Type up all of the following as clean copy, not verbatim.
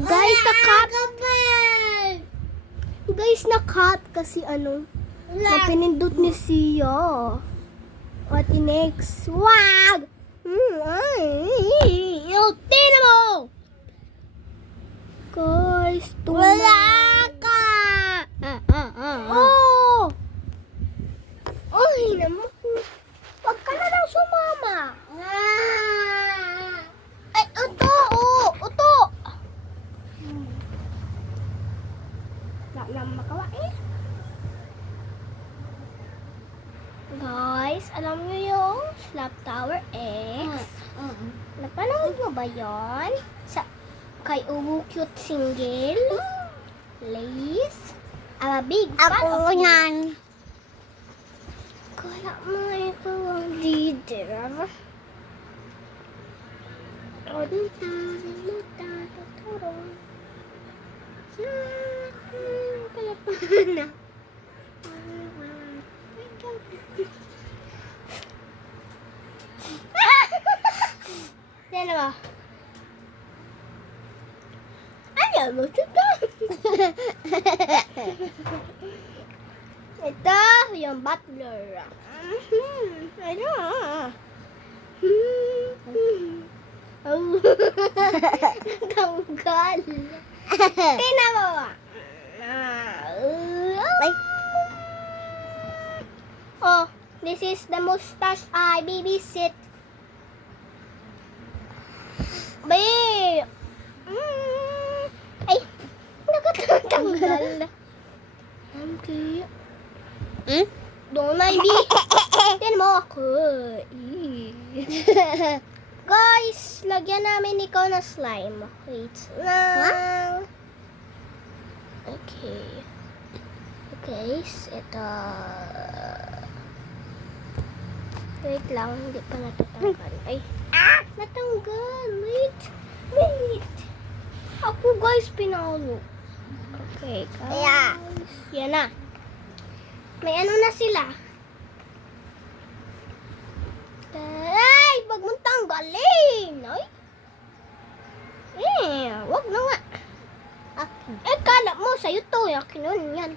Guys, na-cut. Guys, na-cut kasi napinindot ni Sia. What next? Wag! Tina mo! Guys, Wala ka! Oh! Ay, naman. Wag ka na lang sumama. Ay, ito! Ito! Wala lang makawa eh. Guys, alam niyo yung Slap Tower X? Napanood mo ba yun? Kay Uwu Cute Single? Lace? I'm a big fan Ako of you. nan. Kala mo ito ang leader. Yan ba? Ayaw mo siya. Ito, yung butler. Ano? Tanggal. Tingnan mo ba? Oh, this is the mustache I babysit. Babe! Ay, nakatanggal. Okay. Don't I be? Tingnan mo ako. Guys, lagyan namin ikaw na slime. Wait lang. Okay. Guys, ito. Wait lang, hindi pa natatanggal. Ay, natanggal. Wait. Ako guys, pinaulo. Okay, guys. Yeah. Yan na. May ano na sila. Ay, wag mong tanggalin. Ay. Wag na nga. Kala mo, sa'yo to. Akin nun, yan.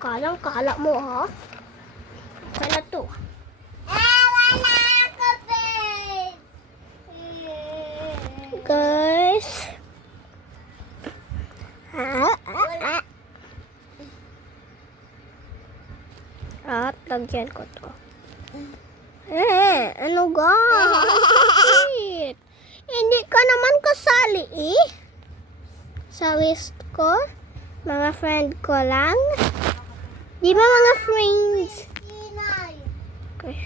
Kala mo, ha? Kala to. Wala ka, babe. Guys. At, lagyan ko to. Ano guys? Hindi ka naman kasali eh. Sa list ko. Mga friend ko lang. Di ba mga friends? Okay.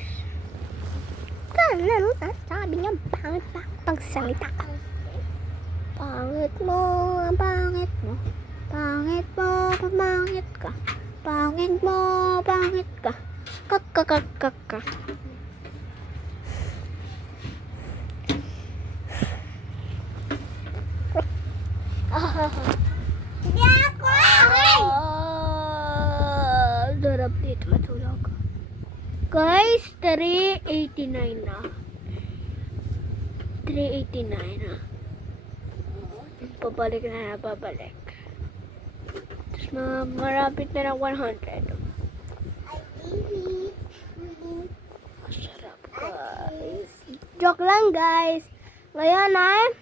Ano? Sabi niya, pangit pa pagsalita. Pangit mo, pangit mo. Pangit mo, pangit ka. Pangit mo, pangit ka. Kakakakaka. Hindi ako. Darap dito matulog. Guys, 389 na. 389 na. Pabalik. Tapos marapit na ng 100. Masarap guys. Joke lang guys. Ngayon ay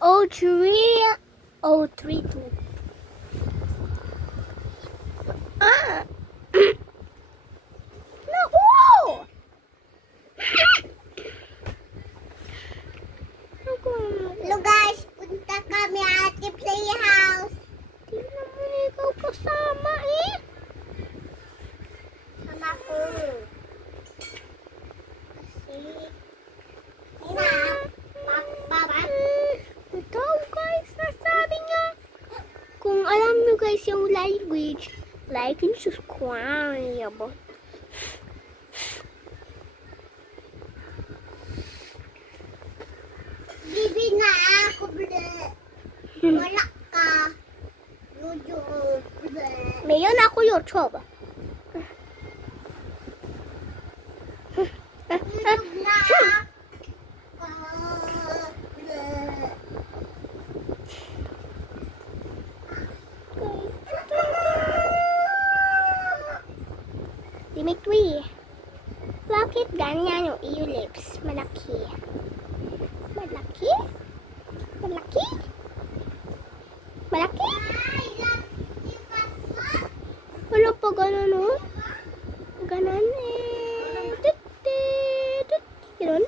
032. Naku! Hello guys, punta kami ate playhouse. Tingnan mo ikaw kasama eh. Sama ko. Kasi, papa. Ikaw guys, nasabi nga. Kung alam nyo guys yung language, like and subscribe. Bibi na ako, ble. Wala ka. YouTube, ble. Ngayon ako YouTube. YouTube na. Ble. Dimitri, bakit ganyan yung iyong lips? Malaki. Malaki? Malaki? Malaki? Wala pa ganun, oh. Ganun eh. Tut, tut, tut. Ganun.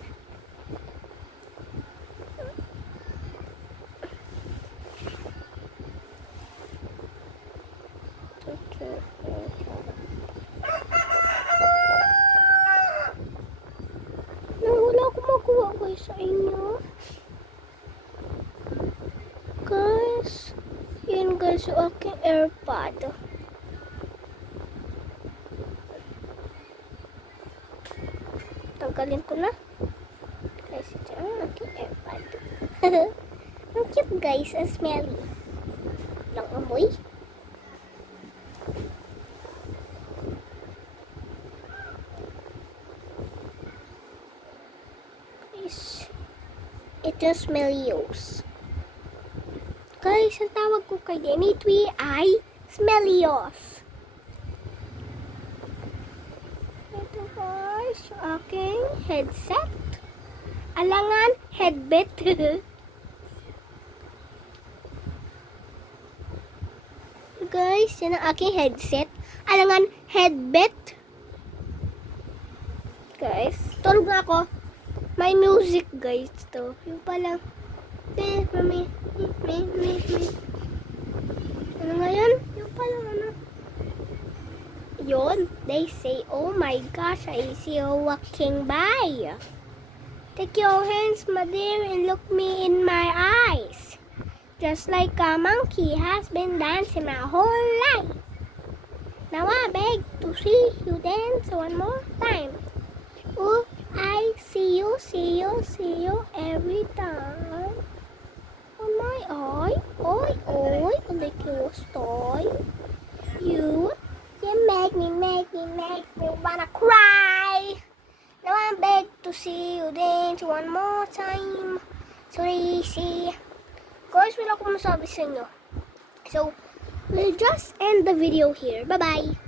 Wala akong makuha guys sa inyo. Guys, yun guys yung aking AirPod. Tanggalin ko na. Guys, ito ang aking AirPod. Ang cute guys, ang smelly. Lang amoy. Guys, ito Smellios. Guys, ang tawag ko kay Dimitri ay Smellios. Ito guys, yung aking headset. Alangan, headbet. Guys, yan ang aking headset. Alangan, headbet. Guys, tulog na ako. May music guys to. Yung palang. Mami. Ano nga yan? Yung palang ano. Yun. They say, oh my gosh, I see you walking by. Take your hands, my dear, and look me in my eyes. Just like a monkey has been dancing my whole life. Now I beg to see you dance one more time. Oh, I see you every time. On my eye, oi, like you toy. You make me wanna cry. Now I beg to see you dance one more time. So easy. Guys, wala akong masabi sa inyo. So, we'll just end the video here. Bye-bye.